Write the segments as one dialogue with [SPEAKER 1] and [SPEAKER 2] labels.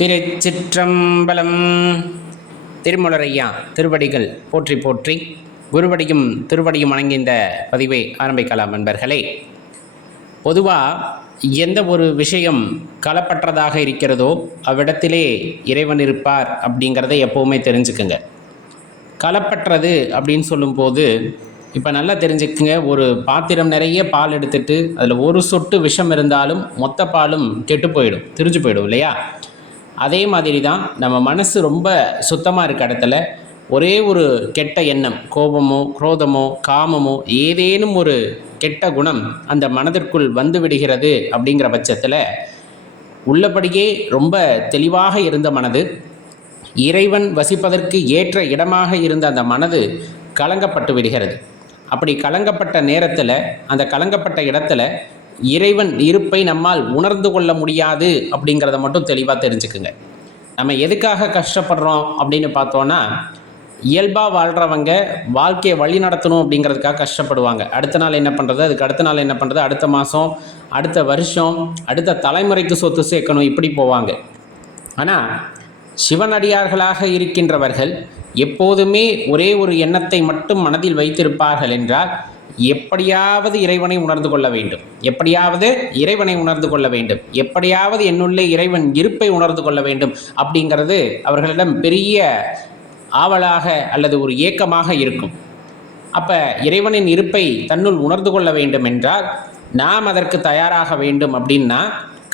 [SPEAKER 1] திருச்சிற்றம்பலம். திருமுலரையா திருவடிகள் போற்றி போற்றி. குருவடியும் திருவடியும் வணங்கி இந்த பதிவை ஆரம்பிக்கலாம் நண்பர்களே. பொதுவாக எந்த ஒரு விஷயம் களப்பற்றதாக இருக்கிறதோ அவ்விடத்திலே இறைவன் இருப்பார் அப்படிங்கிறத எப்போவுமே தெரிஞ்சுக்குங்க. களப்பற்றது அப்படின்னு சொல்லும்போது இப்போ நல்லா தெரிஞ்சுக்குங்க ஒரு பாத்திரம் நிறைய பால் எடுத்துட்டு அதில் ஒரு சொட்டு விஷம் இருந்தாலும் மொத்த பாலும் கெட்டு போயிடும் திரிஞ்சு போயிடும் இல்லையா? அதே மாதிரி தான் நம்ம மனசு ரொம்ப சுத்தமாக இருக்க இடத்துல ஒரே ஒரு கெட்ட எண்ணம் கோபமோ குரோதமோ காமமோ ஏதேனும் ஒரு கெட்ட குணம் அந்த மனதிற்குள் வந்து விடுகிறது அப்படிங்கிற பட்சத்தில் உள்ளபடியே ரொம்ப தெளிவாக இருந்த மனது இறைவன் வசிப்பதற்கு ஏற்ற இடமாக இருந்த அந்த மனது கலங்கப்பட்டு விடுகிறது. அப்படி கலங்கப்பட்ட நேரத்தில் அந்த கலங்கப்பட்ட இடத்துல இறைவன் இருப்பை நம்மால் உணர்ந்து கொள்ள முடியாது அப்படிங்கிறத மட்டும் தெளிவாக தெரிஞ்சுக்குங்க. நம்ம எதுக்காக கஷ்டப்படுறோம் அப்படின்னு பார்த்தோன்னா இயல்பாக வாழ்கிறவங்க வாழ்க்கையை வழி நடத்தணும் அப்படிங்கிறதுக்காக கஷ்டப்படுவாங்க. அடுத்த நாள் என்ன பண்ணுறது அதுக்கு அடுத்த நாள் என்ன பண்ணுறது அடுத்த மாதம் அடுத்த வருஷம் அடுத்த தலைமுறைக்கு சொத்து சேர்க்கணும் இப்படி போவாங்க. ஆனால் சிவனடியார்களாக இருக்கின்றவர்கள் எப்போதுமே ஒரே ஒரு எண்ணத்தை மட்டும் மனதில் வைத்திருப்பார்கள் என்றால் எப்படியாவது இறைவனை உணர்ந்து கொள்ள வேண்டும். எப்படியாவது இறைவனை உணர்ந்து கொள்ள வேண்டும். எப்படியாவது என்னுள்ளே இறைவன் இருப்பை உணர்ந்து கொள்ள வேண்டும் அப்படிங்கிறது அவர்களிடம் பெரிய ஆவலாக அல்லது ஒரு ஏக்கமாக இருக்கும். அப்போ இறைவனின் இருப்பை தன்னுள் உணர்ந்து கொள்ள வேண்டும் என்றால் நாம் அதற்கு தயாராக வேண்டும் அப்படின்னா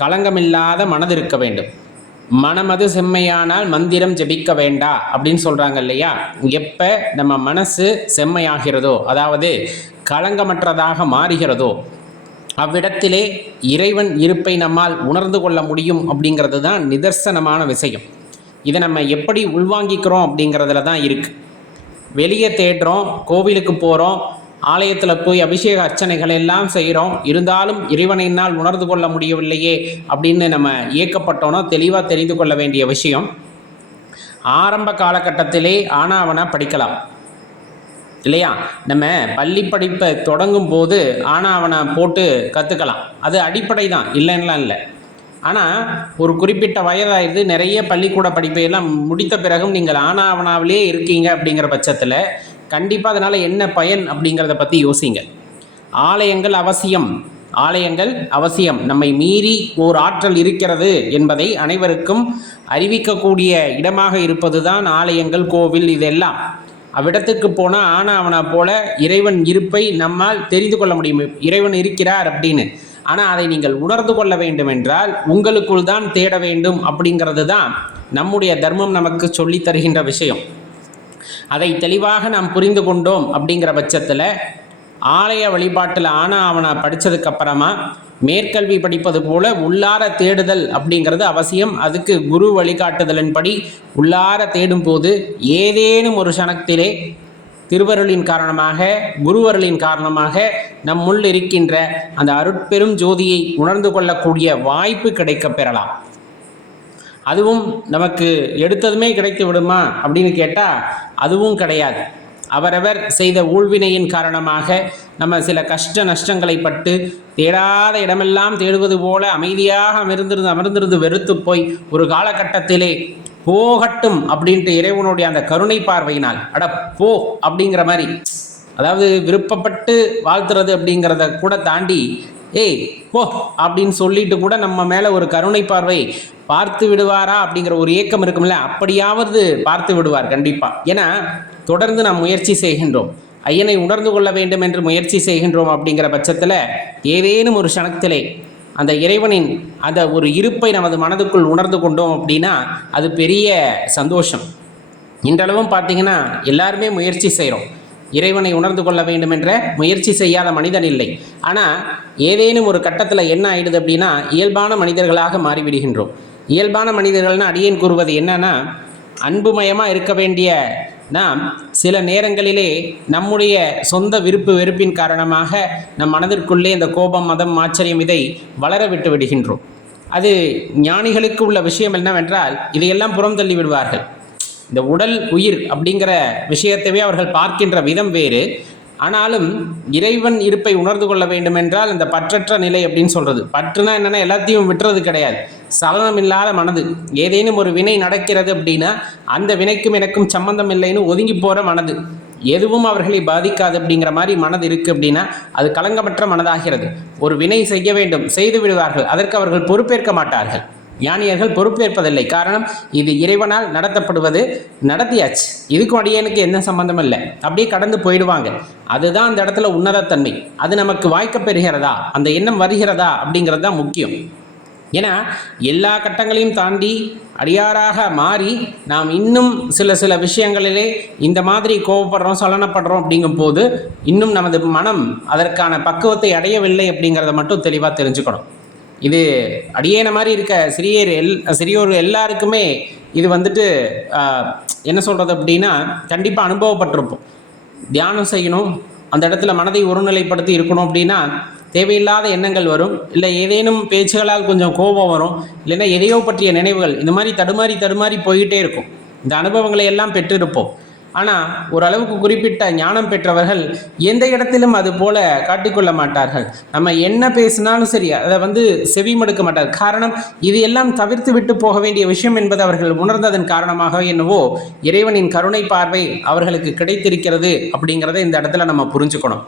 [SPEAKER 1] களங்கமில்லாத மனது இருக்க வேண்டும். மனமது செம்மையானால் மந்திரம் ஜெபிக்க வேண்டா அப்படின்னு சொல்கிறாங்க இல்லையா? எப்போ நம்ம மனசு செம்மையாகிறதோ அதாவது களங்கமற்றதாக மாறுகிறதோ அவ்விடத்திலே இறைவன் இருப்பை நம்மால் உணர்ந்து கொள்ள முடியும் அப்படிங்கிறது தான் நிதர்சனமான விஷயம். இதை நம்ம எப்படி உள்வாங்கிக்கிறோம் அப்படிங்கிறதுல தான் இருக்குது வெளியே தேடுறோம் கோவிலுக்கு போகிறோம் ஆலயத்தில் போய் அபிஷேக அர்ச்சனைகள் எல்லாம் செய்கிறோம் இருந்தாலும் இறைவனையினால் உணர்ந்து கொள்ள முடியவில்லையே அப்படின்னு நம்ம இயக்கப்பட்டோன்னா தெளிவாக தெரிந்து கொள்ள வேண்டிய விஷயம். ஆரம்ப காலகட்டத்திலே ஆனாவனா படிக்கலாம். இல்லையா? நம்ம பள்ளி படிப்பை தொடங்கும் போது ஆனாவனா போட்டு கற்றுக்கலாம் அது அடிப்படை தான் இல்லைன்னா இல்லை. ஆனால் ஒரு குறிப்பிட்ட வயதாயிருது நிறைய பள்ளிக்கூட படிப்பையெல்லாம் முடித்த பிறகும் நீங்கள் ஆனாவனாவிலே இருக்கீங்க அப்படிங்கிற பட்சத்தில் கண்டிப்பாக அதனால் என்ன பயன் அப்படிங்கிறத பற்றி யோசிங்க. ஆலயங்கள் அவசியம். ஆலயங்கள் அவசியம். நம்மை மீறி ஓர் ஆற்றல் இருக்கிறது என்பதை அனைவருக்கும் அறிவிக்கக்கூடிய இடமாக இருப்பது தான் ஆலயங்கள் கோவில் இதெல்லாம். அவ்விடத்துக்கு போனால் ஆனால் அவனை போல இறைவன் இருப்பை நம்மால் தெரிந்து கொள்ள முடியும். இறைவன் இருக்கிறார் அப்படின்னு. ஆனால் அதை நீங்கள் உணர்ந்து கொள்ள வேண்டும் என்றால் உங்களுக்குள் தான் தேட வேண்டும் அப்படிங்கிறது தான் நம்முடைய தர்மம் நமக்கு சொல்லி தருகின்ற விஷயம். அதை தெளிவாக நாம் புரிந்து கொண்டோம் அப்படிங்கிற பட்சத்தில் ஆலய வழிபாட்டில் ஆனா அவனை படித்ததுக்கு அப்புறமா மேற்கல்வி படிப்பது போல உள்ளார தேடுதல் அப்படிங்கிறது அவசியம். அதுக்கு குரு வழிகாட்டுதலின்படி உள்ளார தேடும் போது ஏதேனும் ஒரு சனத்திலே திருவருளின் காரணமாக குருவருளின் காரணமாக நம்முள் இருக்கின்ற அந்த அருட்பெரும் ஜோதியை உணர்ந்து கொள்ளக்கூடிய வாய்ப்பு கிடைக்கப் பெறலாம். அதுவும் நமக்கு எடுத்ததுமே கிடைத்து விடுமா அப்படின்னு கேட்டால் அதுவும் கிடையாது. அவரவர் செய்த ஊழ்வினையின் காரணமாக நம்ம சில கஷ்ட நஷ்டங்களை பட்டு தேடாத இடமெல்லாம் தேடுவது போல அமைதியாக அமர்ந்திருந்து அமர்ந்திருந்து வெறுத்து போய் ஒரு காலகட்டத்திலே போகட்டும் அப்படின்ட்டு இறைவனுடைய அந்த கருணை பார்வையினால் அட போ அப்படிங்கிற மாதிரி அதாவது விருப்பப்பட்டு வாழ்த்துறது அப்படிங்கிறத கூட தாண்டி ஏய் போ அப்படின்னு சொல்லிட்டு கூட நம்ம மேலே ஒரு கருணை பார்வை பார்த்து விடுவாரா அப்படிங்கிற ஒரு ஏக்கம் இருக்கும்ல அப்படியாவது பார்த்து விடுவார் கண்டிப்பாக ஏன்னா தொடர்ந்து நாம் முயற்சி செய்கின்றோம். ஐயனை உணர்ந்து கொள்ள வேண்டும் என்று முயற்சி செய்கின்றோம் அப்படிங்கிற பட்சத்தில் ஏதேனும் ஒரு க்ஷணத்திலே அந்த இறைவனின் அந்த ஒரு இருப்பை நமது மனதுக்குள் உணர்ந்து கொண்டோம் அப்படின்னா அது பெரிய சந்தோஷம். இன்றளவும் பார்த்தீங்கன்னா எல்லாருமே முயற்சி செய்கிறோம் இறைவனை உணர்ந்து கொள்ள வேண்டும் என்ற முயற்சி செய்யாத மனிதன் இல்லை. ஆனால் ஏதேனும் ஒரு கட்டத்தில் என்ன ஆயிடுது அப்படின்னா இயல்பான மனிதர்களாக மாறிவிடுகின்றோம். இயல்பான மனிதர்கள்னு அடியேன் கூறுவது என்னன்னா அன்புமயமாக இருக்க வேண்டிய நாம் சில நேரங்களிலே நம்முடைய சொந்த விருப்பு வெறுப்பின் காரணமாக நம் மனதிற்குள்ளே இந்த கோபம் மதம் ஆச்சரியம் இதை வளர விட்டு விடுகின்றோம். அது ஞானிகளுக்கு உள்ள விஷயம் என்னவென்றால் இதையெல்லாம் புறம் தள்ளி விடுவார்கள். இந்த உடல் உயிர் அப்படிங்கிற விஷயத்தையே அவர்கள் பார்க்கின்ற விதம் வேறு. ஆனாலும் இறைவன் இருப்பை உணர்ந்து கொள்ள வேண்டும் என்றால் இந்த பற்றற்ற நிலை அப்படின்னு சொல்றது. பற்றுனா என்னென்னா எல்லாத்தையும் விட்டுறது கிடையாது. சலனம் இல்லாத மனது. ஏதேனும் ஒரு வினை நடக்கிறது அப்படின்னா அந்த வினைக்கும் எனக்கும் சம்பந்தம் இல்லைன்னு ஒதுங்கி போகிற மனது. எதுவும் அவர்களை பாதிக்காது அப்படிங்கிற மாதிரி மனது இருக்குது அப்படின்னா அது களங்கமற்ற மனதாகிறது. ஒரு வினை செய்ய வேண்டும். செய்து விடுவார்கள். அதற்கு அவர்கள் பொறுப்பேற்க மாட்டார்கள். ஞானியர்கள் பொறுப்பேற்பதில்லை. காரணம் இது இறைவனால் நடத்தப்படுவது நடத்தியாச்சு. இதுக்கும் அடியனுக்கு என்ன சம்பந்தம் இல்லை. அப்படியே கடந்து போயிடுவாங்க. அதுதான் அந்த இடத்துல உன்னதத்தன்மை. அது நமக்கு வாய்க்கப்பெறுகிறதா அந்த எண்ணம் வருகிறதா? அப்படிங்கிறது தான் முக்கியம். ஏன்னா எல்லா கட்டங்களையும் தாண்டி அடியாராக மாறி நாம் இன்னும் சில சில விஷயங்களிலே இந்த மாதிரி கோவப்படுறோம் சலனப்படுறோம் அப்படிங்கும் போது இன்னும் நமது மனம் அதற்கான பக்குவத்தை அடையவில்லை அப்படிங்கிறத மட்டும் தெளிவாக தெரிஞ்சுக்கணும். இது அடியேன மாதிரி இருக்க சிறியர் எல் சிறியோர் எல்லாருக்குமே இது வந்துட்டு என்ன சொல்கிறது அப்படின்னா கண்டிப்பாக அனுபவப்பட்டிருப்போம். தியானம் செய்யணும் அந்த இடத்துல மனதை ஒருநிலைப்படுத்தி இருக்கணும் அப்படின்னா தேவையில்லாத எண்ணங்கள் வரும். இல்லை ஏதேனும் பேச்சுகளால் கொஞ்சம் கோபம் வரும். இல்லைன்னா எதையோ பற்றிய நினைவுகள் இந்த மாதிரி தடுமாறி தடுமாறி போயிட்டே இருக்கும். இந்த அனுபவங்களை எல்லாம் பெற்றிருப்போம். ஆனால் ஓரளவுக்கு குறிப்பிட்ட ஞானம் பெற்றவர்கள் எந்த இடத்திலும் அது போல காட்டிக்கொள்ள மாட்டார்கள். நம்ம என்ன பேசினாலும் சரி அதை வந்து செவிமடுக்க மாட்டார் காரணம் இது எல்லாம் தவிர்த்து விட்டு போக வேண்டிய விஷயம் என்பது அவர்கள் உணர்ந்ததன் காரணமாக என்னவோ இறைவனின் கருணை பார்வை அவர்களுக்கு கிடைத்திருக்கிறது அப்படிங்கிறத இந்த இடத்துல நம்ம புரிஞ்சுக்கணும்.